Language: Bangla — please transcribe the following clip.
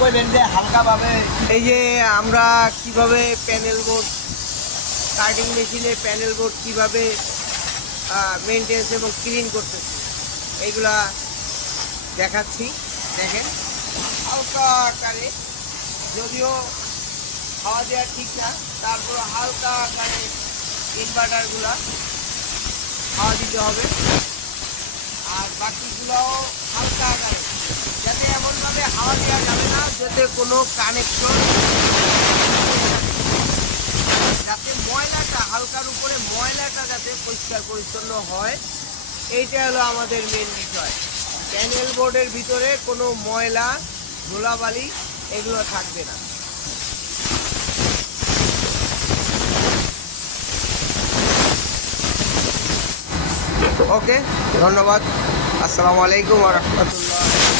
কইবেন যে হালকাভাবে এই যে আমরা কিভাবে প্যানেল বোর্ড কাটিং মেশিনে প্যানেল বোর্ড কীভাবে মেনটেন্স এবং ক্লিন করতেছি এইগুলা দেখাচ্ছি। দেখেন হালকা আকারে, যদিও হাওয়া দেওয়া ঠিক না, তারপরে হালকা আকারে ইনভার্টারগুলা হাওয়া দিতে হবে, আর বাকিগুলোও হালকা আকারে, যাতে এমনভাবে হাওয়া দেওয়া যাবে না যাতে কোনো কানেকশন, যাতে ময়লাটা হালকার উপরে ময়লাটা যাতে পরিষ্কার পরিচ্ছন্ন হয়, এইটা হলো আমাদের মেন বিষয়। প্যানেল বোর্ডের ভিতরে কোনো ময়লা ধুলাবালি এগুলো থাকবে না। ওকে, ধন্যবাদ। আসসালামু আলাইকুম ওয়া রাহমাতুল্লাহ।